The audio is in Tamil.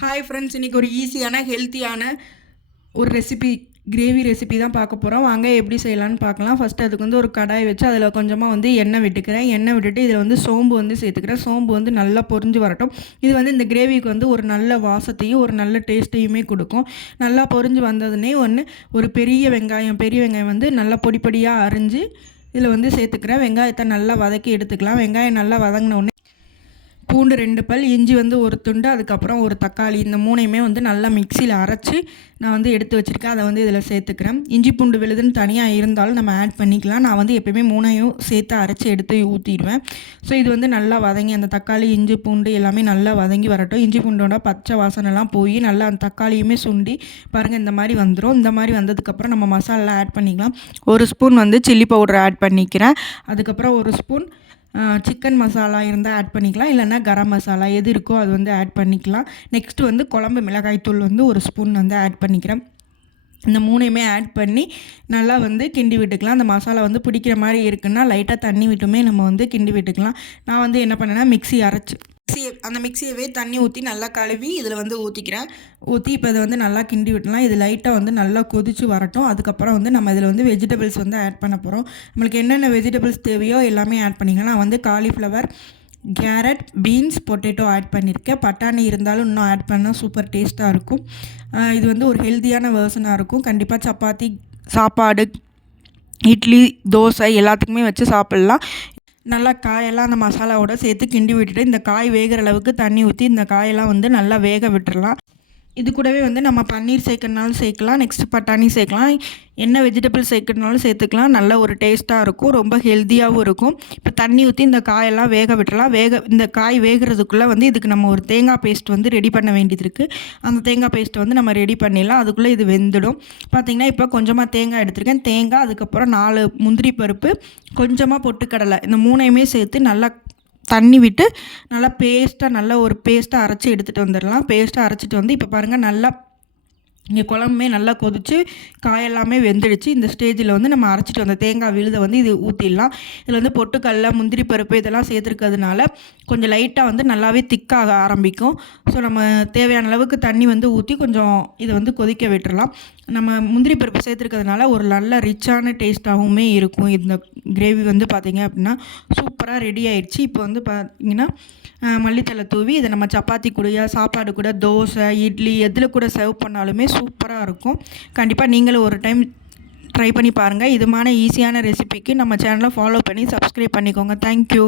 ஹாய் ஃப்ரெண்ட்ஸ், இன்றைக்கி ஒரு ஈஸியான ஹெல்த்தியான ஒரு கிரேவி ரெசிபி தான் பார்க்க போகிறோம். வாங்க எப்படி செய்யலான்னு பார்க்கலாம். ஃபஸ்ட்டு அதுக்கு வந்து ஒரு கடாய் வச்சு அதில் கொஞ்சமாக வந்து எண்ணெய் விட்டுக்கிறேன். எண்ணெய் விட்டுட்டு இதில் வந்து சோம்பு வந்து சேர்த்துக்கிறேன். சோம்பு வந்து நல்லா பொரிஞ்சு வரட்டும். இது வந்து இந்த கிரேவிக்கு வந்து ஒரு நல்ல வாசத்தையும் ஒரு நல்ல டேஸ்ட்டையுமே கொடுக்கும். நல்லா பொரிஞ்சு வந்ததுன்னே ஒரு பெரிய வெங்காயம் வந்து நல்லா பொடி பொடியாக அரிஞ்சு இதில் வந்து சேர்த்துக்கிறேன். வெங்காயத்தை நல்லா வதக்கி எடுத்துக்கலாம். வெங்காயம் நல்லா வதங்கின உடனே பூண்டு 2 பல், இஞ்சி வந்து ஒரு துண்டு, அதுக்கப்புறம் ஒரு தக்காளி, இந்த மூணையுமே வந்து நல்லா மிக்சியில் அரைச்சி நான் வந்து எடுத்து வச்சுருக்கேன். அதை வந்து இதில் சேர்த்துக்கிறேன். இஞ்சி பூண்டு விழுதுன்னு தனியாக இருந்தாலும் நம்ம ஆட் பண்ணிக்கலாம். நான் வந்து எப்போயுமே மூணையும் சேர்த்து அரைச்சி எடுத்து ஊற்றிடுவேன். ஸோ இது வந்து நல்லா வதங்கி அந்த தக்காளி இஞ்சி பூண்டு எல்லாமே நல்லா வதங்கி வரட்டும். இஞ்சி பூண்டோட பச்சை வாசனைலாம் போய் நல்லா அந்த தக்காளியுமே சுண்டி பாருங்கள் இந்த மாதிரி வந்துடும். இந்த மாதிரி வந்ததுக்கப்புறம் நம்ம மசாலாலாம் ஆட் பண்ணிக்கலாம். ஒரு ஸ்பூன் வந்து சில்லி பவுடர் ஆட் பண்ணிக்கிறேன். அதுக்கப்புறம் ஒரு ஸ்பூன் சிக்கன் மசாலா இருந்தால் ஆட் பண்ணிக்கலாம், இல்லைன்னா கரம் மசாலா எது இருக்கோ அது வந்து ஆட் பண்ணிக்கலாம். நெக்ஸ்ட்டு வந்து குழம்பு மிளகாய்த்தூள் வந்து ஒரு ஸ்பூன் வந்து ஆட் பண்ணிக்கிறேன். இந்த மூணையுமே ஆட் பண்ணி நல்லா வந்து கிண்டி விட்டுக்கலாம். அந்த மசாலா வந்து பிடிக்கிற மாதிரி இருக்குன்னா லைட்டாக தண்ணி விட்டுமே நம்ம வந்து கிண்டி விட்டுக்கலாம். நான் வந்து என்ன பண்ணேன்னா அந்த மிக்சியவே தண்ணி ஊற்றி நல்லா கழுவி இதில் வந்து ஊற்றி இப்போ இதை வந்து நல்லா கிண்டி விடலாம். இது லைட்டாக வந்து நல்லா கொதித்து வரட்டும். அதுக்கப்புறம் வந்து நம்ம இதில் வந்து வெஜிடபிள்ஸ் வந்து ஆட் பண்ண போகிறோம். நம்மளுக்கு என்னென்ன வெஜிடபிள்ஸ் தேவையோ எல்லாமே ஆட் பண்ணிக்கலாம். நான் வந்து cauliflower, carrot, beans, potato add பண்ணியிருக்கேன். பட்டாணி இருந்தாலும் இன்னும் ஆட் பண்ணால் சூப்பர் டேஸ்ட்டாக இருக்கும். இது வந்து ஒரு ஹெல்த்தியான வெர்ஷனாக இருக்கும். கண்டிப்பாக சப்பாத்தி, சாப்பாடு, இட்லி, தோசை எல்லாத்துக்குமே வச்சு சாப்பிட்லாம். நல்லா காயெல்லாம் அந்த மசாலாவோடு சேர்த்து கிண்டி விட்டுட்டு இந்த காய் வேகிற அளவுக்கு தண்ணி ஊற்றி இந்த காயெல்லாம் வந்து நல்லா வேக விட்டுறலாம். இது கூடவே வந்து நம்ம பன்னீர் சேர்க்கறனாலும் சேர்க்கலாம், நெக்ஸ்ட்டு பட்டாணி சேர்க்கலாம், என்ன வெஜிடபிள் சேர்க்கறனாலும் சேர்த்துக்கலாம். நல்ல ஒரு டேஸ்ட்டாக இருக்கும், ரொம்ப ஹெல்த்தியாகவும் இருக்கும். இப்போ தண்ணி ஊற்றி இந்த காயெல்லாம் வேக விட்டுறலாம். இந்த காய் வேகிறதுக்குள்ளே வந்து இதுக்கு நம்ம ஒரு தேங்காய் பேஸ்ட் வந்து ரெடி பண்ண வேண்டியது இருக்குது. அந்த தேங்காய் பேஸ்ட்டை வந்து நம்ம ரெடி பண்ணிடலாம். அதுக்குள்ளே இது வெந்துடும். பார்த்திங்கன்னா இப்போ கொஞ்சமாக தேங்காய் எடுத்துருக்கேன். தேங்காய், அதுக்கப்புறம் 4 முந்திரி பருப்பு, கொஞ்சமாக பொட்டுக்கடலை, இந்த மூணையுமே சேர்த்து நல்லா தண்ணி விட்டு நல்லா ஒரு பேஸ்ட்டாக அரைச்சி எடுத்துகிட்டு வந்துடலாம். பேஸ்ட்டாக அரைச்சிட்டு வந்து இப்போ பாருங்கள் நல்லா இங்கே குழம்புமே நல்லா கொதித்து காயெல்லாமே வெந்துடுச்சு. இந்த ஸ்டேஜில் வந்து நம்ம அரைச்சிட்டு வந்த தேங்காய் விழுதை வந்து இது ஊற்றிடலாம். இதில் வந்து பொட்டுக்கடலை, முந்திரி பருப்பு இதெல்லாம் சேர்த்துருக்கிறதுனால கொஞ்சம் லைட்டாக வந்து நல்லாவே திக்காக ஆரம்பிக்கும். ஸோ நம்ம தேவையான அளவுக்கு தண்ணி வந்து ஊற்றி கொஞ்சம் இதை வந்து கொதிக்க விட்டுறலாம். நம்ம முந்திரி பருப்பு சேர்த்துருக்கிறதுனால ஒரு நல்ல ரிச்சான டேஸ்ட்டாகவுமே இருக்கும். இந்த கிரேவி வந்து பார்த்திங்க அப்படின்னா சூப்பராக ரெடி ஆயிடுச்சு. இப்போ வந்து பார்த்திங்கன்னா மல்லித்தலை தூவி இதை நம்ம சப்பாத்தி கூட, சாப்பாடு கூட, தோசை, இட்லி எதில் கூட சர்வ் பண்ணாலுமே சூப்பராக இருக்கும். கண்டிப்பாக நீங்களும் ஒரு டைம் ட்ரை பண்ணி பாருங்கள். இதுமான ஈஸியான ரெசிபிக்கு நம்ம சேனலை ஃபாலோ பண்ணி சப்ஸ்கிரைப் பண்ணிக்கோங்க. தேங்க்யூ.